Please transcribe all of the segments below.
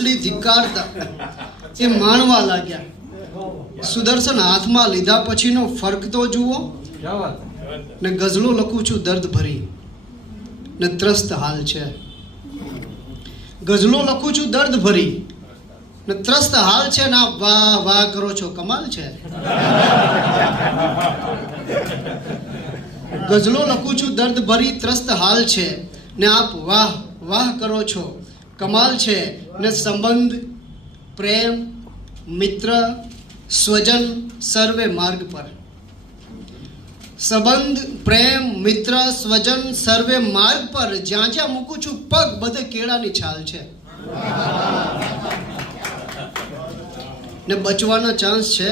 હંસલી ધિક્કારતા એ માણવા લાગ્યા. સુદર્શન હાથમાં લીધા પછીનો ફરક તો જુઓ. ને ગઝલો લખું છું દર્દ ભરી. ને ત્રસ્ત હાલ છે. ગઝલો લખું છું દર્દ ભરી. ને ત્રસ્ત હાલ છે ના વાહ વાહ કરો છો કમાલ છે. ગઝલો લખું છું દર્દ ભરી ત્રસ્ત હાલ છે. ને આપ વાહ વાહ કરો છો. કમાલ છે ને સંબંધ, પ્રેમ, મિત્ર, સ્વજન સર્વે માર્ગ પર. સંબંધ, પ્રેમ, મિત્ર, સ્વજન સર્વે માર્ગ પર જ્યાં જ્યાં મૂકું છું પગ બધે કેળાની છાલ છે. ને બચવાના ચાન્સ છે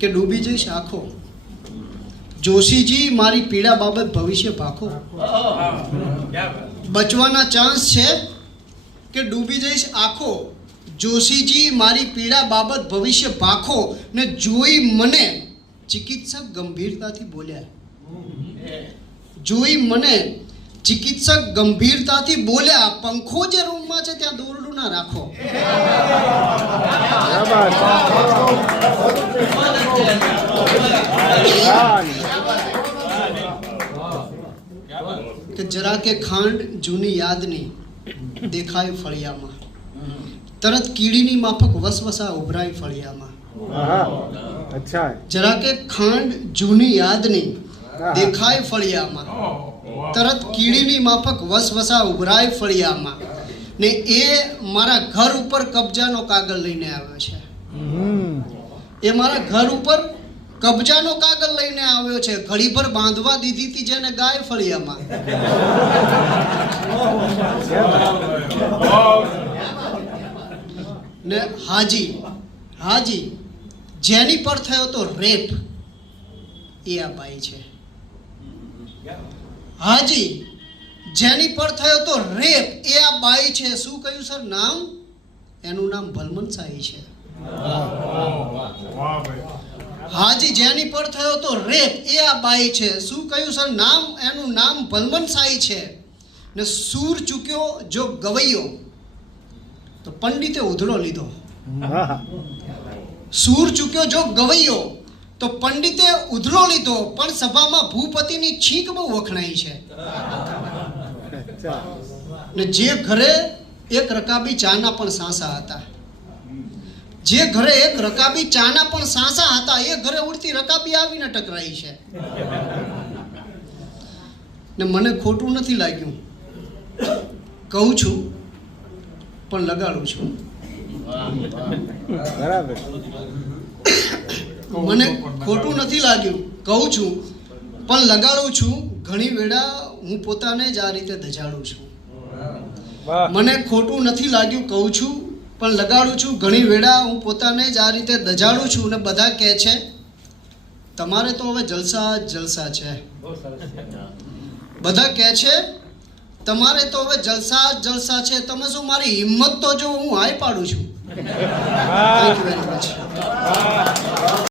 કે ડૂબી જઈશ આખો. જોશીજી, મારી પીડા બાબત ભવિષ્ય પાખો બચવાના ચાન્સ છે કે ડૂબી જઈશ આખો? જોશીજી મારી પીડા બાબત ભવિષ્ય ભાખો ને જોઈ મને ચિકિત્સક ગંભીરતાથી બોલ્યા. જોઈ મને ચિકિત્સક ગંભીરતાથી બોલ્યા પંખો જે રૂમમાં છે ત્યાં દોરડું ના રાખો. કે જરા કે ખાંડ જૂની યાદની દેખાય ફળિયામાં. તરત કીડીની માફક વસવસા ઉભરાય ફળિયામાં. અચ્છા. જરા કે ખાંડ જૂની યાદની દેખાય ફળિયામાં. તરત કીડીની માફક વસવસા ઉભરાય ફળિયામાં. ને એ મારા ઘર ઉપર કબજાનો કાગળ લઈને આવ્યો છે. એ મારા ઘર ઉપર કબજાનો કાગળ લઈને આવ્યો છે. ઘડીભર બાંધવા દીધી હતી જેને ગાય ફળિયામાં. ને હાજી હાજી, જેની પર થયો તો રેપ, એ આ બાઈ છે. હાજી, જેની પર થયો તો રેપ, એ આ બાઈ છે. શું કહ્યું, સર? નામ? એનું નામ ભલમન સાહી છે. હાજી જેની પર થયો તો રેપ એ આ બાઈ છે. શું કહ્યું સર? નામ એનું નામ ભલવન સાઈ છે. ને સૂર ચૂક્યો જો ગવૈયો. તો પંડિતે ઉધડો લીધો. સૂર ચૂક્યો જો ગવૈયો. તો પંડિતે ઉધડો લીધો પણ સભામાં ભૂપતિની છીંક બહુ વખણાઈ છે. ને જે ઘરે એક રકાબી ચાના પણ સાસા હતા. જે ઘરે એક રકાબી ચાના પણ સાંસા હતા એ ઘરે ઉડતી રકાબી આવીને ટકરાઈ છે. ને મને ખોટું નથી લાગ્યું. કહું છું પણ લગાડું છું. બરાબર. મને ખોટું નથી લાગ્યું. કહું છું પણ લગાડું છું. ઘણી વેળા હું પોતાને જ આ રીતે ધજાડું છું. મને ખોટું નથી લાગ્યું. કહું છું પણ લગાડું છું ઘણી વેળા હું પોતાને જ આ રીતે દજાડું છું અને બધા કહે છે તમારે તો હવે જલસા જ જલસા છે. બધા કહે છે તમારે તો હવે જલસા જ જલસા છે. તમે શું મારી હિંમત તો જો હું હાઈ પાડું છું. Thank you very much